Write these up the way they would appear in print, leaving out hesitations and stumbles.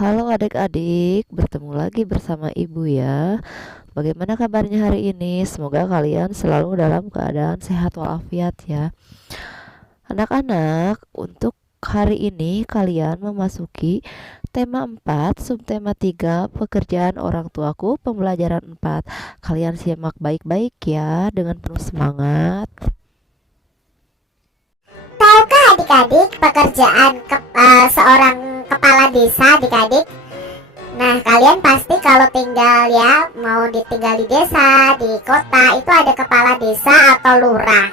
Halo adik-adik, bertemu lagi bersama ibu ya. Bagaimana kabarnya hari ini? Semoga kalian selalu dalam keadaan sehat walafiat ya. Anak-anak, untuk hari ini kalian memasuki tema 4, subtema 3, pekerjaan orang tuaku, pembelajaran 4. Kalian simak baik-baik ya dengan penuh semangat. Tahukah adik-adik pekerjaan seorang kepala desa adik-adik? Nah, kalian pasti kalau tinggal ya, mau ditinggal di desa, di kota, itu ada kepala desa atau lurah.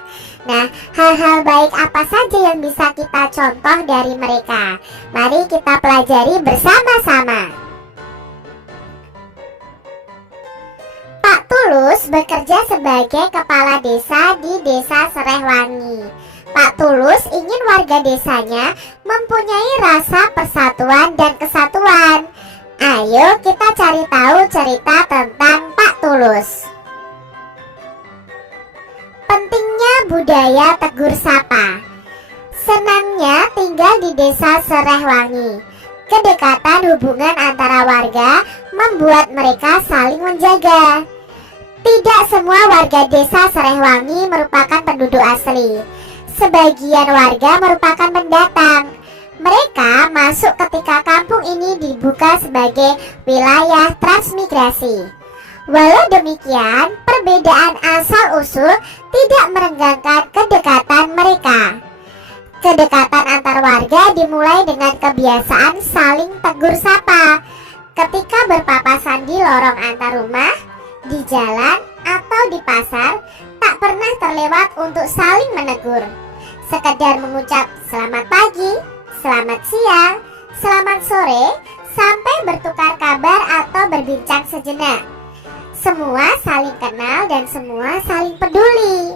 Nah, hal-hal baik apa saja yang bisa kita contoh dari mereka? Mari kita pelajari bersama-sama. Pak Tulus bekerja sebagai kepala desa di Desa Serehwangi. Pak Tulus ingin warga desanya mempunyai rasa persatuan dan kesatuan. Ayo kita cari tahu cerita tentang Pak Tulus. Pentingnya budaya tegur sapa. Senangnya tinggal di Desa Serehwangi. Kedekatan hubungan antara warga membuat mereka saling menjaga. Tidak semua warga Desa Serehwangi merupakan penduduk asli. Sebagian warga merupakan pendatang. Mereka masuk ketika kampung ini dibuka sebagai wilayah transmigrasi. Walau demikian, perbedaan asal-usul tidak merenggangkan kedekatan mereka. Kedekatan antar warga dimulai dengan kebiasaan saling tegur sapa. Ketika berpapasan di lorong antar rumah, di jalan, atau di pasar, tak pernah terlewat untuk saling menegur. Sekedar mengucap selamat pagi, selamat siang, selamat sore, sampai bertukar kabar atau berbincang sejenak. Semua saling kenal dan semua saling peduli.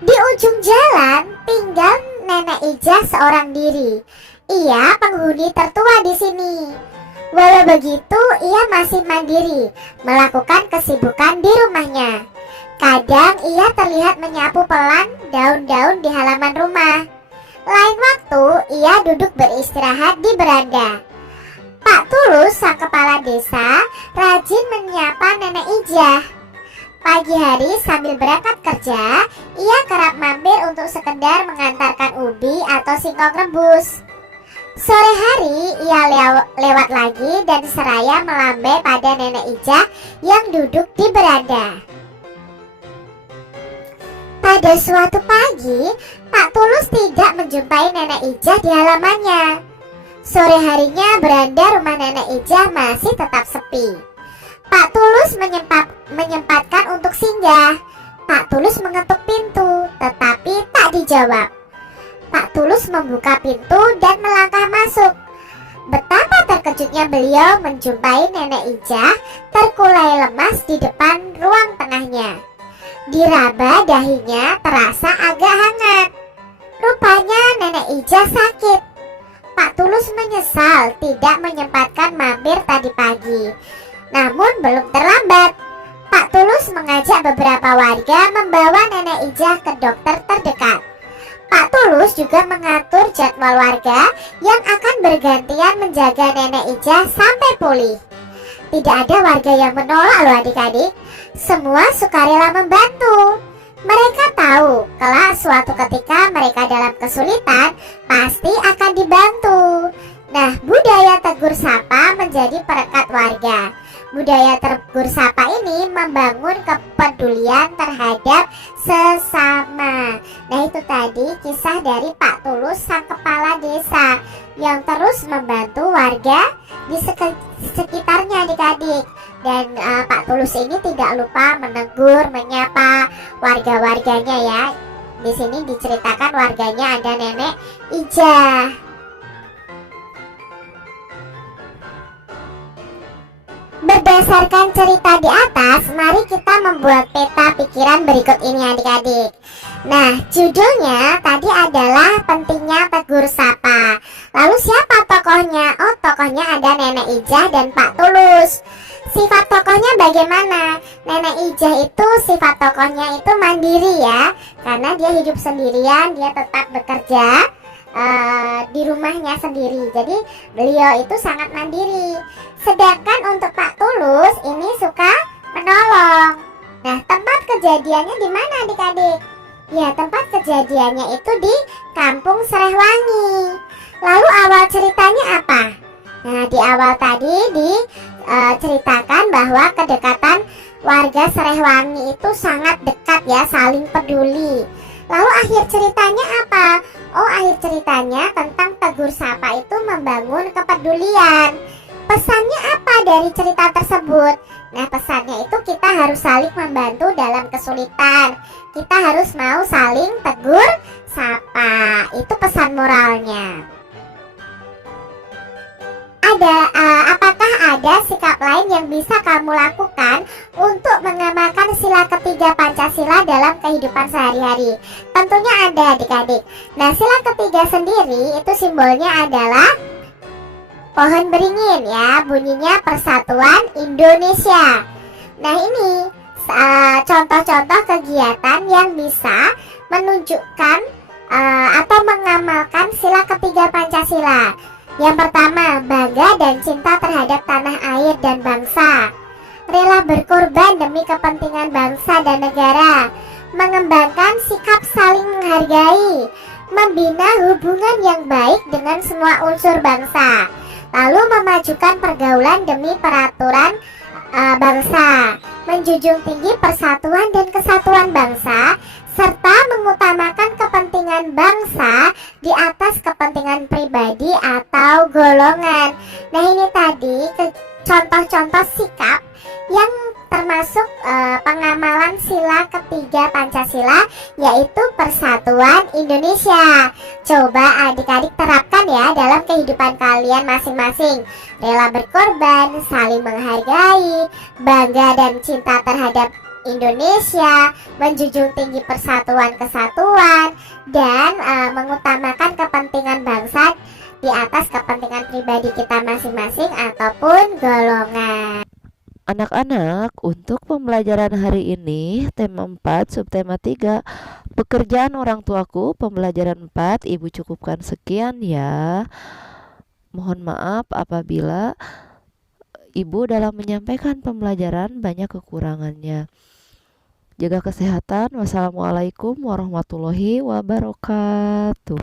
Di ujung jalan tinggal Nenek Ijah seorang diri. Ia penghuni tertua di sini. Walau begitu, ia masih mandiri, melakukan kesibukan di rumahnya. Kadang ia terlihat menyapu pelan daun-daun di halaman rumah. Lain waktu, ia duduk beristirahat di beranda. Pak Tulus, sang kepala desa, rajin menyapa Nenek Ijah. Pagi hari sambil berangkat kerja, ia kerap mampir untuk sekedar mengantarkan ubi atau singkong rebus. Sore hari ia lewat lagi dan seraya melambai pada Nenek Ijah yang duduk di beranda. Pada suatu pagi, Pak Tulus tidak menjumpai Nenek Ijah di halamannya. Sore harinya beranda rumah Nenek Ijah masih tetap sepi. Pak Tulus menyempatkan untuk singgah. Pak Tulus mengetuk pintu, tetapi tak dijawab. Pak Tulus membuka pintu dan melangkah masuk. Betapa terkejutnya beliau menjumpai Nenek Ijah terkulai lemas di depan ruang tengahnya. Diraba dahinya terasa agak hangat. Rupanya Nenek Ijah sakit. Pak Tulus menyesal tidak menyempatkan mampir tadi pagi. Namun belum terlambat. Pak Tulus mengajak beberapa warga membawa Nenek Ijah ke dokter terdekat. Pak Tulus juga mengatur jadwal warga yang akan bergantian menjaga Nenek Ijah sampai pulih. Tidak ada warga yang menolak loh adik-adik. Semua sukarela membantu. Mereka tahu kelak suatu ketika mereka dalam kesulitan pasti akan dibantu. Nah, budaya tegur sapa menjadi perekat warga. Budaya tegur sapa ini membangun kepedulian terhadap sesama. Nah, itu tadi kisah dari Pak Tulus, sang kepala desa, yang terus membantu warga di sekitarnya adik-adik. Dan Pak Tulus ini tidak lupa menegur, menyapa warga-warganya ya. Di sini diceritakan warganya ada Nenek Ijah. Berdasarkan cerita di atas, mari kita membuat peta pikiran berikut ini adik-adik. Nah, judulnya tadi adalah pentingnya tegur sapa. Lalu siapa tokohnya? Oh, tokohnya ada Nenek Ijah dan Pak Tulus. Sifat tokohnya bagaimana? Nenek Ijah itu sifat tokohnya itu mandiri ya. Karena dia hidup sendirian, dia tetap bekerja. di rumahnya sendiri. Jadi beliau itu sangat mandiri. Sedangkan untuk Pak Tulus ini suka menolong. Nah, tempat kejadiannya di mana adik-adik? Ya, tempat kejadiannya itu di Kampung Serehwangi. Lalu awal ceritanya apa? Nah, di awal tadi diceritakan bahwa kedekatan warga Serehwangi itu sangat dekat ya, saling peduli. Lalu akhir ceritanya apa? Oh, akhir ceritanya tentang tegur sapa itu membangun kepedulian. Pesannya apa dari cerita tersebut? Nah, pesannya itu kita harus saling membantu dalam kesulitan. Kita harus mau saling tegur sapa. Itu pesan moralnya. Apakah ada sikap lain yang bisa kamu lakukan untuk mengamalkan sila ketiga Pancasila dalam kehidupan sehari-hari? Tentunya ada adik-adik. Nah, sila ketiga sendiri itu simbolnya adalah pohon beringin ya, bunyinya Persatuan Indonesia. Nah, ini contoh-contoh kegiatan yang bisa menunjukkan atau mengamalkan sila ketiga Pancasila. Yang pertama, bangga dan cinta terhadap tanah air dan bangsa, rela berkorban demi kepentingan bangsa dan negara, mengembangkan sikap saling menghargai, membina hubungan yang baik dengan semua unsur bangsa, lalu memajukan pergaulan demi peraturan bangsa, menjunjung tinggi persatuan dan kesatuan bangsa, serta mengutamakan kepentingan bangsa di atas kepentingan pribadi atau golongan. Nah, ini tadi contoh-contoh sikap yang termasuk pengamalan sila ketiga Pancasila, yaitu Persatuan Indonesia. Coba adik-adik terapkan ya dalam kehidupan kalian masing-masing. Rela berkorban, saling menghargai, bangga dan cinta terhadap Indonesia, menjunjung tinggi persatuan kesatuan, dan mengutamakan kepentingan bangsa di atas kepentingan pribadi kita masing-masing ataupun golongan. Anak-anak, untuk pembelajaran hari ini, tema 4, subtema 3, pekerjaan orang tuaku, pembelajaran 4, Ibu cukupkan sekian ya. Mohon maaf apabila Ibu dalam menyampaikan pembelajaran banyak kekurangannya. Jaga kesehatan. Wassalamualaikum warahmatullahi wabarakatuh.